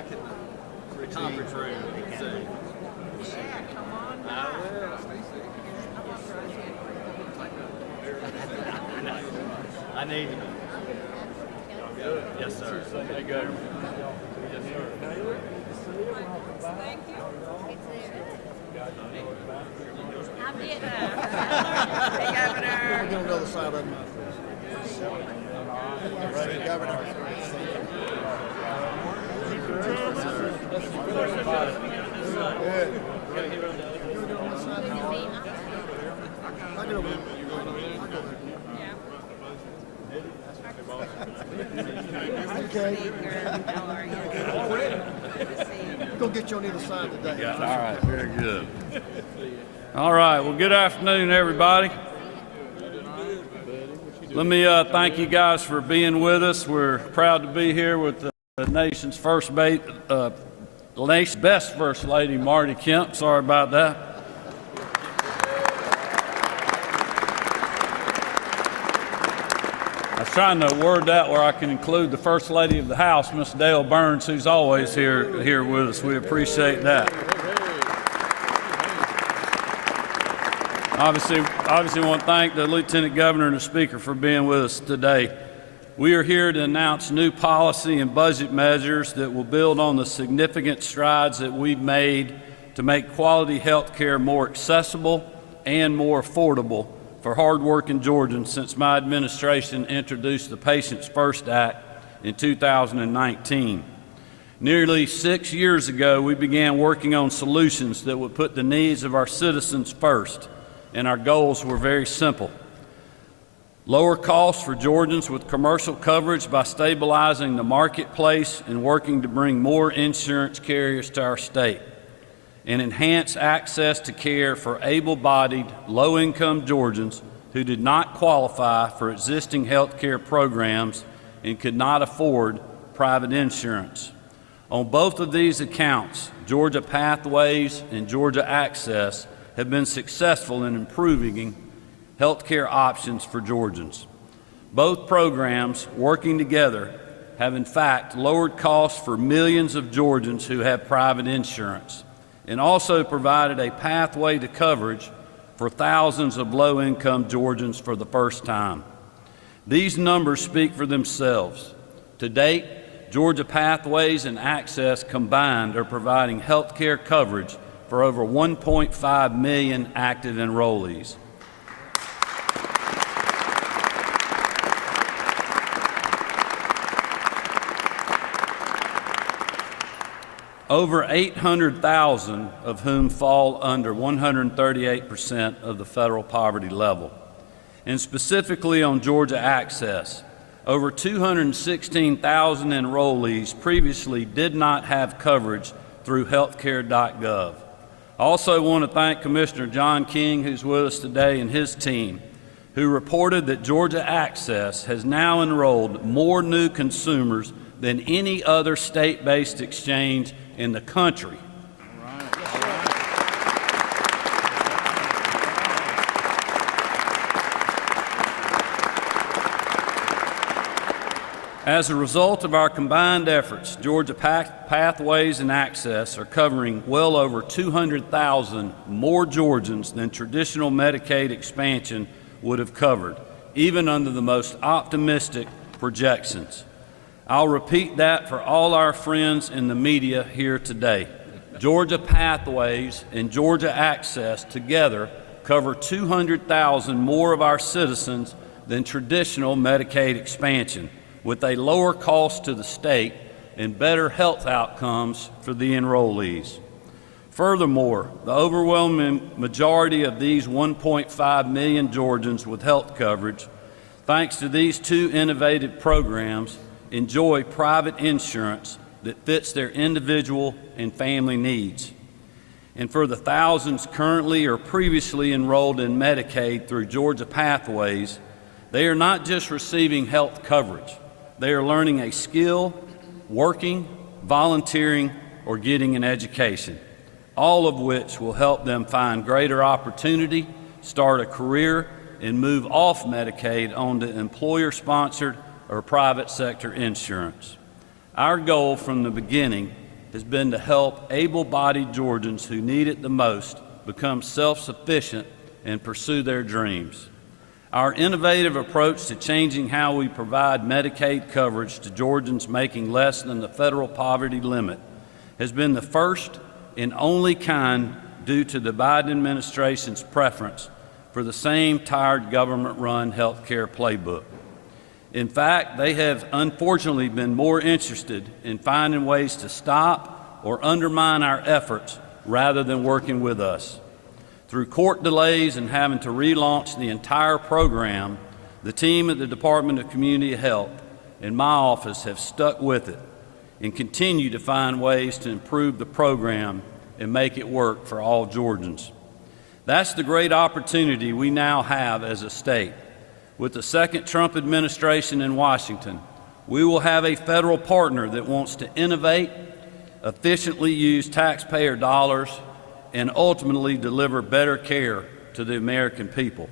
back in the conference room. So, Yeah, come on I back. will. I need to be. Yes, sir. There you go. Yes, sir. Thank you. I did. Hey, Governor. On the other side of him. Governor. I get over there. Okay. How are you? Go get you on either side today. All right, very good. All right, well, good afternoon, everybody. Let me thank you guys for being with us. We're proud to be here with the nation's nation's best First Lady, Marty Kemp. Sorry about that. I was trying to word that where I can include the First Lady of the House, Miss Dale Burns, who's always here with us. We appreciate that. Obviously want to thank the Lieutenant Governor and the Speaker for being with us today. We are here to announce new policy and budget measures that will build on the significant strides that we've made to make quality health care more accessible and more affordable for hardworking Georgians since my administration introduced the Patients First Act in 2019. Nearly 6 years ago, we began working on solutions that would put the needs of our citizens first, and our goals were very simple. Lower costs for Georgians with commercial coverage by stabilizing the marketplace and working to bring more insurance carriers to our state, and enhance access to care for able-bodied, low-income Georgians who did not qualify for existing health care programs and could not afford private insurance. On both of these accounts, Georgia Pathways and Georgia Access have been successful in improving health care options for Georgians. Both programs, working together, have in fact lowered costs for millions of Georgians who have private insurance, and also provided a pathway to coverage for thousands of low-income Georgians for the first time. These numbers speak for themselves. To date, Georgia Pathways and Access combined are providing health care coverage for over 1.5 million active enrollees. Over 800,000 of whom fall under 138% of the federal poverty level. And specifically on Georgia Access, over 216,000 enrollees previously did not have coverage through healthcare.gov. I also want to thank Commissioner John King, who's with us today, and his team, who reported that Georgia Access has now enrolled more new consumers than any other state-based exchange in the country. As a result of our combined efforts, Georgia Pathways and Access are covering well over 200,000 more Georgians than traditional Medicaid expansion would have covered, even under the most optimistic projections. I'll repeat that for all our friends in the media here today. Georgia Pathways and Georgia Access together cover 200,000 more of our citizens than traditional Medicaid expansion, with a lower cost to the state and better health outcomes for the enrollees. Furthermore, the overwhelming majority of these 1.5 million Georgians with health coverage, thanks to these two innovative programs, enjoy private insurance that fits their individual and family needs. And for the thousands currently or previously enrolled in Medicaid through Georgia Pathways, they are not just receiving health coverage. They are learning a skill, working, volunteering, or getting an education, all of which will help them find greater opportunity, start a career, and move off Medicaid onto employer-sponsored or private sector insurance. Our goal from the beginning has been to help able-bodied Georgians who need it the most become self-sufficient and pursue their dreams. Our innovative approach to changing how we provide Medicaid coverage to Georgians making less than the federal poverty limit has been the first and only kind due to the Biden administration's preference for the same tired government-run health care playbook. In fact, they have unfortunately been more interested in finding ways to stop or undermine our efforts rather than working with us. Through court delays and having to relaunch the entire program, the team at the Department of Community Health and my office have stuck with it and continue to find ways to improve the program and make it work for all Georgians. That's the great opportunity we now have as a state. With the second Trump administration in Washington, we will have a federal partner that wants to innovate, efficiently use taxpayer dollars, and ultimately deliver better care to the American people.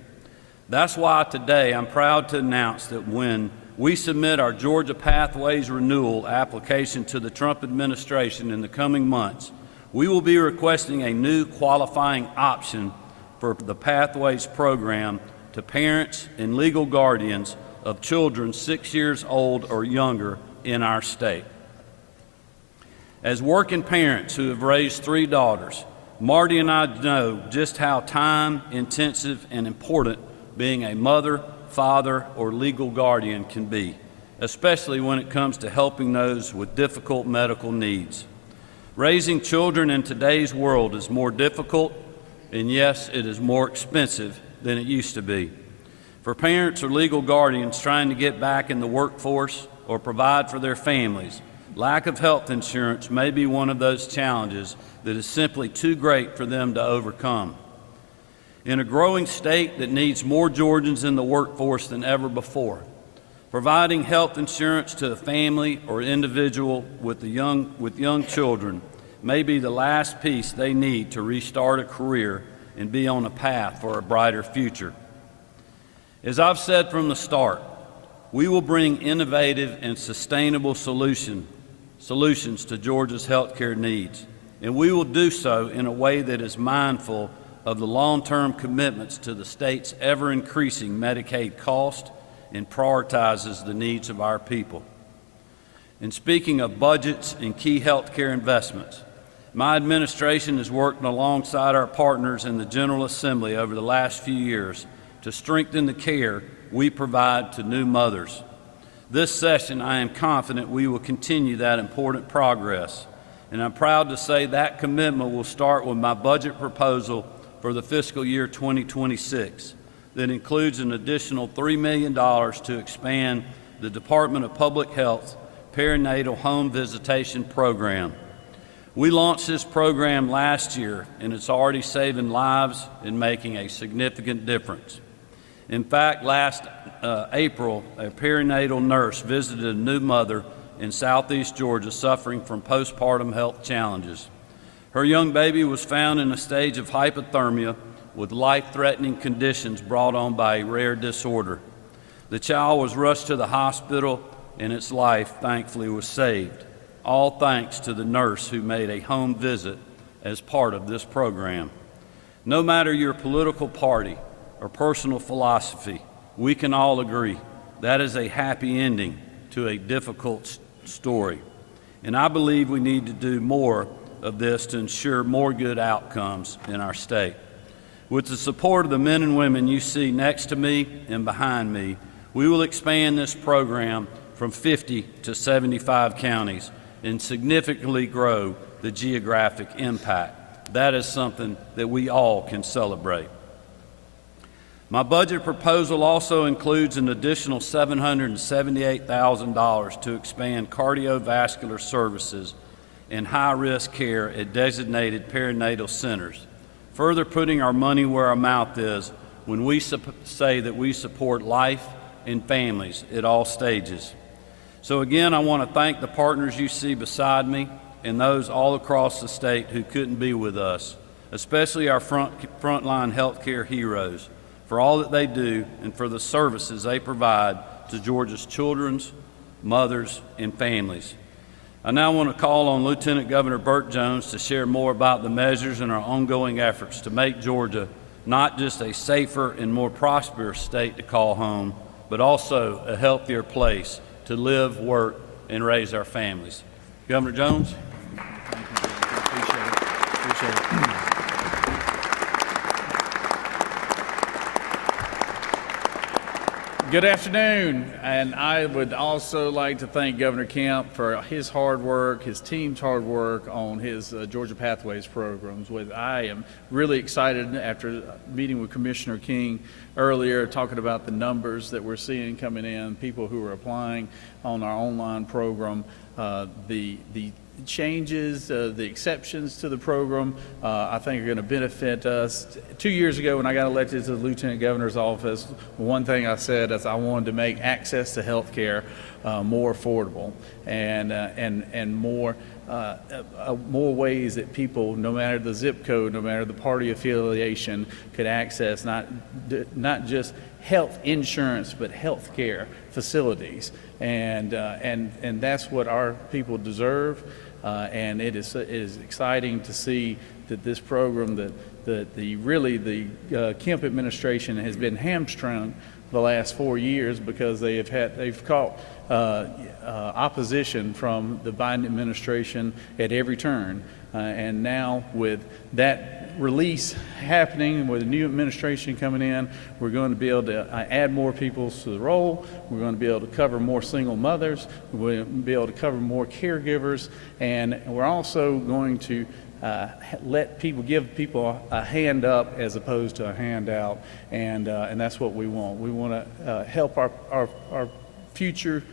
That's why today I'm proud to announce that when we submit our Georgia Pathways Renewal application to the Trump administration in the coming months, we will be requesting a new qualifying option for the Pathways program to parents and legal guardians of children 6 years old or younger in our state. As working parents who have raised 3 daughters, Marty and I know just how time-intensive and important being a mother, father, or legal guardian can be, especially when it comes to helping those with difficult medical needs. Raising children in today's world is more difficult, and yes, it is more expensive than it used to be. For parents or legal guardians trying to get back in the workforce or provide for their families, lack of health insurance may be one of those challenges that is simply too great for them to overcome. In a growing state that needs more Georgians in the workforce than ever before, providing health insurance to a family or individual with young children may be the last piece they need to restart a career and be on a path for a brighter future. As I've said from the start, we will bring innovative and sustainable solutions to Georgia's healthcare needs, and we will do so in a way that is mindful of the long-term commitments to the state's ever-increasing Medicaid cost and prioritizes the needs of our people. And speaking of budgets and key healthcare investments, my administration has worked alongside our partners in the General Assembly over the last few years to strengthen the care we provide to new mothers. This session, I am confident we will continue that important progress, and I'm proud to say that commitment will start with my budget proposal for the fiscal year 2026 that includes an additional $3 million to expand the Department of Public Health perinatal home visitation program. We launched this program last year, and it's already saving lives and making a significant difference. In fact, last April, a perinatal nurse visited a new mother in southeast Georgia suffering from postpartum health challenges. Her young baby was found in a stage of hypothermia with life-threatening conditions brought on by a rare disorder. The child was rushed to the hospital, and its life, thankfully, was saved, all thanks to the nurse who made a home visit as part of this program. No matter your political party or personal philosophy, we can all agree that is a happy ending to a difficult story. And I believe we need to do more of this to ensure more good outcomes in our state. With the support of the men and women you see next to me and behind me, we will expand this program from 50 to 75 counties and significantly grow the geographic impact. That is something that we all can celebrate. My budget proposal also includes an additional $778,000 to expand cardiovascular services and high-risk care at designated perinatal centers, further putting our money where our mouth is when we say that we support life and families at all stages. So again, I want to thank the partners you see beside me and those all across the state who couldn't be with us, especially our frontline healthcare heroes, for all that they do and for the services they provide to Georgia's children, mothers, and families. I now want to call on Lieutenant Governor Burt Jones to share more about the measures and our ongoing efforts to make Georgia not just a safer and more prosperous state to call home, but also a healthier place to live, work, and raise our families. Governor Jones? Appreciate it. Good afternoon, and I would also like to thank Governor Kemp for his hard work, his team's hard work on his Georgia Pathways programs. I am really excited after meeting with Commissioner King earlier, talking about the numbers that we're seeing coming in, people who are applying on our online program, the changes, the exceptions to the program, I think are going to benefit us. 2 years ago when I got elected to the Lieutenant Governor's office, one thing I said is I wanted to make access to health care more affordable and more ways that people, no matter the zip code, no matter the party affiliation, could access not just health insurance, but health care facilities. And that's what our people deserve. And it is exciting to see that this program, that the Kemp administration has been hamstrung the last 4 years because they've caught opposition from the Biden administration at every turn. And now with that release happening, with the new administration coming in, we're going to be able to add more people to the roll. We're going to be able to cover more single mothers. We're going to be able to cover more caregivers. And we're also going to give people a hand up as opposed to a handout. And that's what we want. We want to help our future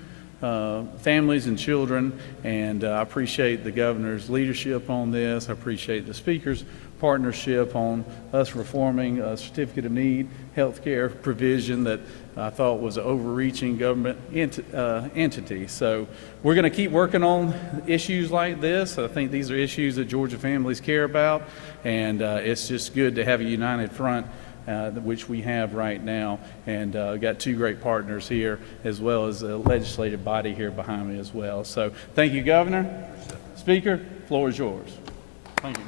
families and children, and I appreciate the governor's leadership on this. I appreciate the speaker's partnership on us reforming a certificate of need healthcare provision that I thought was an overreaching government entity. So we're going to keep working on issues like this. I think these are issues that Georgia families care about, and it's just good to have a united front, which we have right now, and got two great partners here, as well as a legislative body here behind me as well. So thank you, Governor. Speaker, floor is yours. Thank you.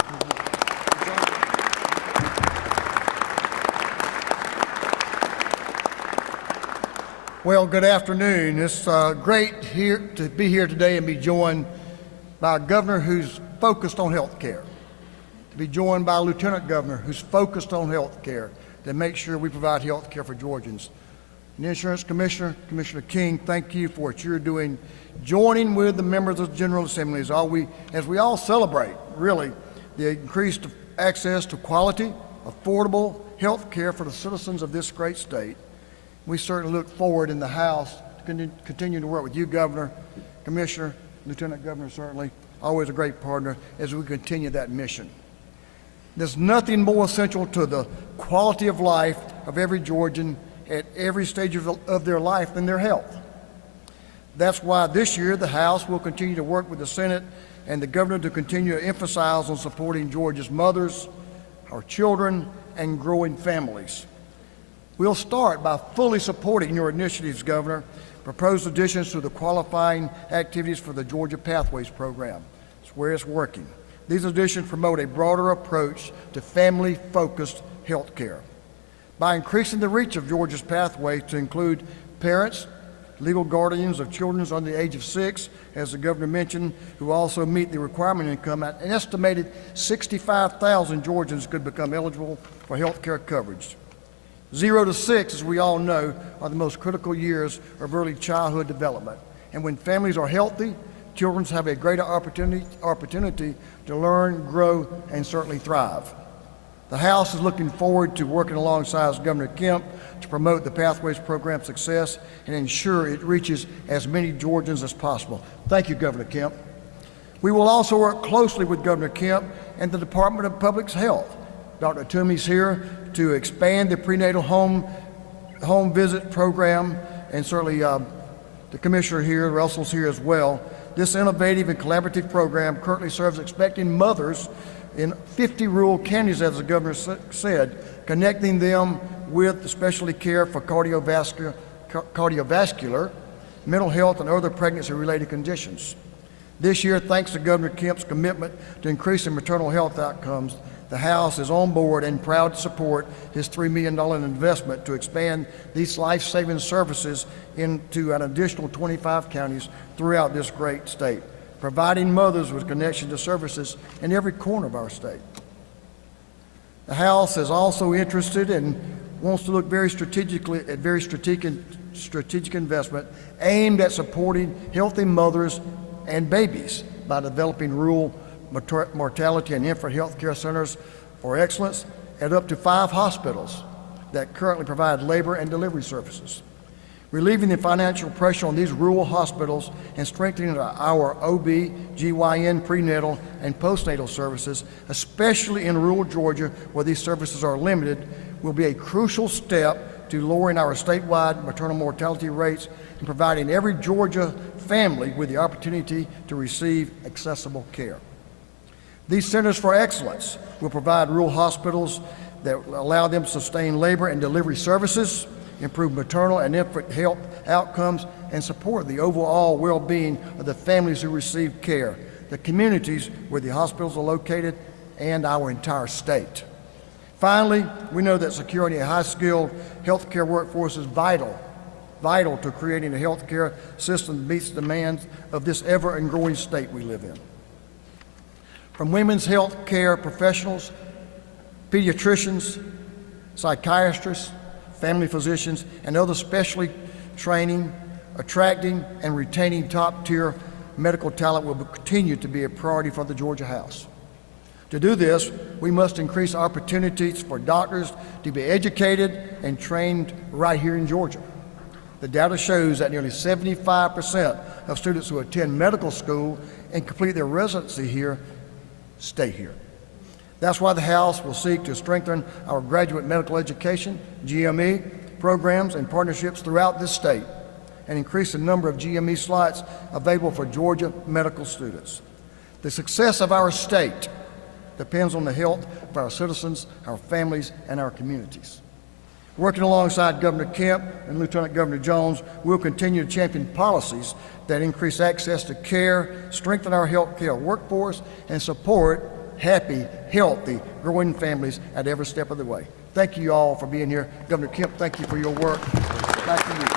Well, good afternoon. It's great to be here today and be joined by a governor who's focused on health care, to be joined by a lieutenant governor who's focused on health care, to make sure we provide health care for Georgians. And the Insurance Commissioner, Commissioner King, thank you for what you're doing, joining with the members of the General Assembly as we all celebrate, really, the increased access to quality, affordable health care for the citizens of this great state. We certainly look forward in the House to continue to work with you, Governor, Commissioner, Lieutenant Governor, certainly, always a great partner as we continue that mission. There's nothing more essential to the quality of life of every Georgian at every stage of their life than their health. That's why this year the House will continue to work with the Senate and the Governor to continue to emphasize on supporting Georgia's mothers, our children, and growing families. We'll start by fully supporting your initiatives, Governor, proposed additions to the qualifying activities for the Georgia Pathways program. It's where it's working. These additions promote a broader approach to family-focused health care. By increasing the reach of Georgia's pathway to include parents, legal guardians of children under the age of 6, as the governor mentioned, who also meet the requirement income, an estimated 65,000 Georgians could become eligible for health care coverage. 0 to 6, as we all know, are the most critical years of early childhood development. And when families are healthy, children have a greater opportunity to learn, grow, and certainly thrive. The House is looking forward to working alongside Governor Kemp to promote the Pathways program success and ensure it reaches as many Georgians as possible. Thank you, Governor Kemp. We will also work closely with Governor Kemp and the Department of Public Health. Dr. Toomey's here to expand the prenatal home visit program, and certainly the commissioner here, Russell's here as well. This innovative and collaborative program currently serves expecting mothers in 50 rural counties, as the governor said, connecting them with the specialty care for cardiovascular, mental health, and other pregnancy-related conditions. This year, thanks to Governor Kemp's commitment to increasing maternal health outcomes, the House is on board and proud to support his $3 million investment to expand these life-saving services into an additional 25 counties throughout this great state, providing mothers with connection to services in every corner of our state. The House is also interested and wants to look very strategically at strategic investment aimed at supporting healthy mothers and babies by developing rural mortality and infant health care centers for excellence at up to 5 hospitals that currently provide labor and delivery services. Relieving the financial pressure on these rural hospitals and strengthening our OB, GYN, prenatal, and postnatal services, especially in rural Georgia where these services are limited, will be a crucial step to lowering our statewide maternal mortality rates and providing every Georgia family with the opportunity to receive accessible care. These centers for excellence will provide rural hospitals that will allow them to sustain labor and delivery services, improve maternal and infant health outcomes, and support the overall well-being of the families who receive care, the communities where the hospitals are located, and our entire state. Finally, we know that securing a high-skilled healthcare workforce is vital to creating a healthcare system that meets the demands of this ever and growing state we live in. From women's health care professionals, pediatricians, psychiatrists, family physicians, and other specialty training, attracting and retaining top-tier medical talent will continue to be a priority for the Georgia House. To do this, we must increase opportunities for doctors to be educated and trained right here in Georgia. The data shows that nearly 75% of students who attend medical school and complete their residency here stay here. That's why the House will seek to strengthen our graduate medical education, GME, programs and partnerships throughout this state and increase the number of GME slots available for Georgia medical students. The success of our state depends on the health of our citizens, our families, and our communities. Working alongside Governor Kemp and Lieutenant Governor Jones, we'll continue to champion policies that increase access to care, strengthen our health care workforce, and support happy, healthy, growing families at every step of the way. Thank you all for being here. Governor Kemp, thank you for your work. Back to you.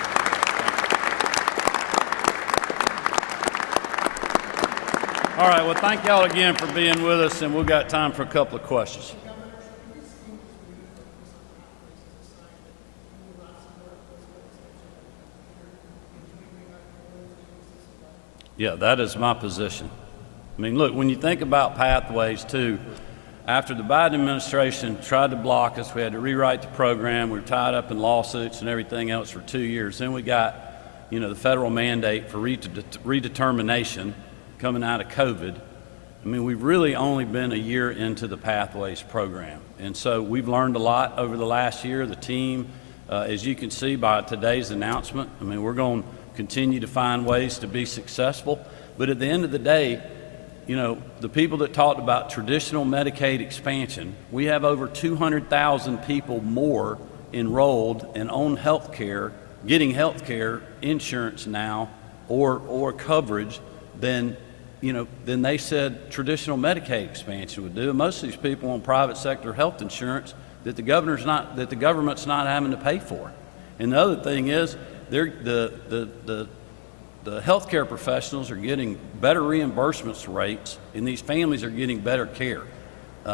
All right, well, thank y'all again for being with us, and we've got time for a couple of questions. Yeah, that is my position. I mean, look, when you think about pathways, too, after the Biden administration tried to block us, we had to rewrite the program. We were tied up in lawsuits and everything else for 2 years. Then we got, the federal mandate for redetermination coming out of COVID. I mean, we've really only been a year into the Pathways program. And so we've learned a lot over the last year. The team, as you can see by today's announcement, I mean, we're going to continue to find ways to be successful. But at the end of the day, the people that talked about traditional Medicaid expansion, we have over 200,000 people more enrolled and on health care, getting health care insurance now or coverage than they said traditional Medicaid expansion would do. And most of these people on private sector health insurance that the government's not having to pay for. And the other thing is, the healthcare professionals are getting better reimbursements rates, and these families are getting better care.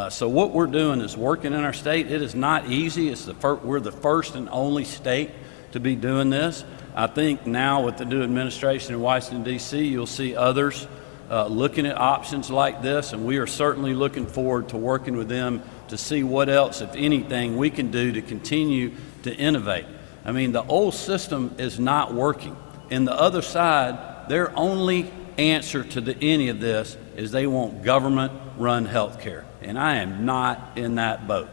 So what we're doing is working in our state. It is not easy. We're the first and only state to be doing this. I think now with the new administration in Washington, D.C., you'll see others looking at options like this, and we are certainly looking forward to working with them to see what else, if anything, we can do to continue to innovate. I mean, the old system is not working. And the other side, their only answer to any of this is they want government-run health care. And I am not in that boat.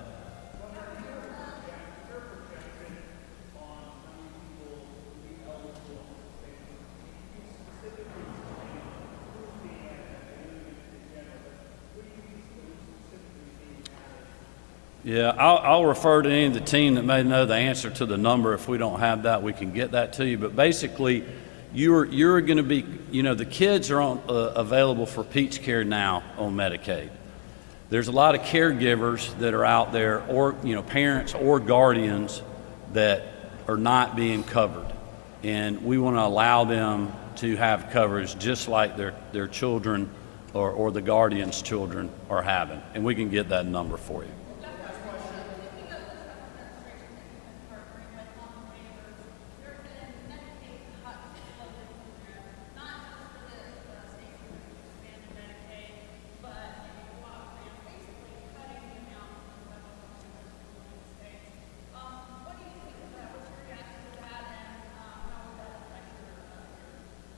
Yeah, I'll refer to any of the team that may know the answer to the number. If we don't have that, we can get that to you. But basically, you're going to be, the kids are available for Peach Care now on Medicaid. There's a lot of caregivers that are out there, or parents or guardians that are not being covered, and we want to allow them to have coverage just like their children or the guardian's children are having, and we can get that number for you.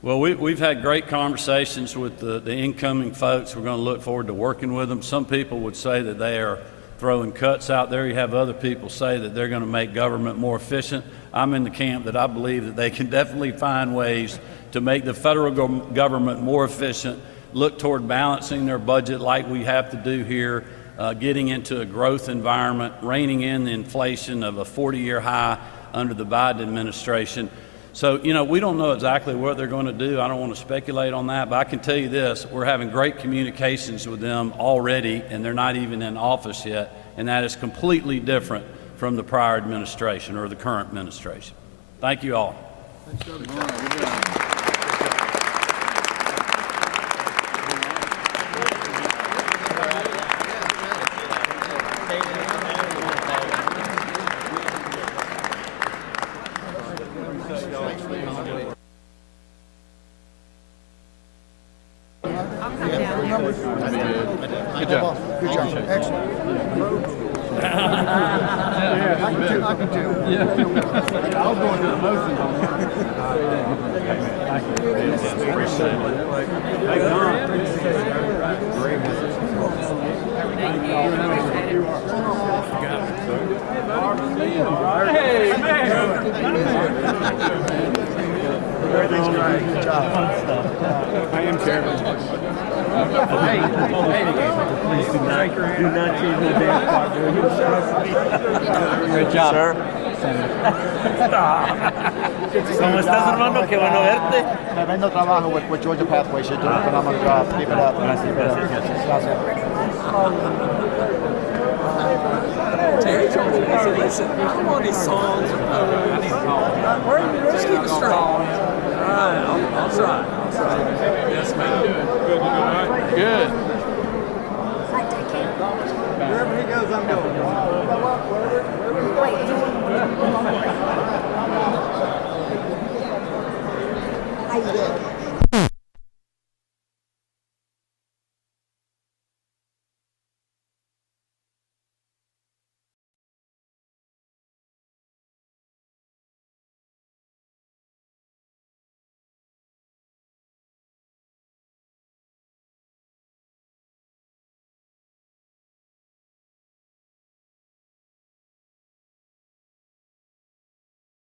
Well, we've had great conversations with the incoming folks. We're going to look forward to working with them. Some people would say that they are throwing cuts out there. You have other people say that they're going to make government more efficient. I'm in the camp that I believe that they can definitely find ways to make the federal government more efficient, look toward balancing their budget like we have to do here, getting into a growth environment, reining in the inflation of a 40-year high under the Biden administration. So, we don't know exactly what they're going to do. I don't want to speculate on that, but I can tell you this, we're having great communications with them already, and they're not even in office yet, and that is completely different from the prior administration or the current administration. Thank you all. Good job. Good job. Excellent. I can tell. Yeah. I was going through the motions on that. Thank you. Appreciate Hey, man! Everything's great. Good job. I am chairman. Please do not change the dance part. Good job, sir. ¿Cómo estás, hermano? Qué bueno verte. Tremendo trabajo with Georgia Pathways. You're doing a phenomenal job. Keep it up. Gracias. Terry told me, he said, listen, I'm on these songs. Just keep it straight. All right, I'll try. Yes, man. Good. Wherever he goes, I'm going. How you doing?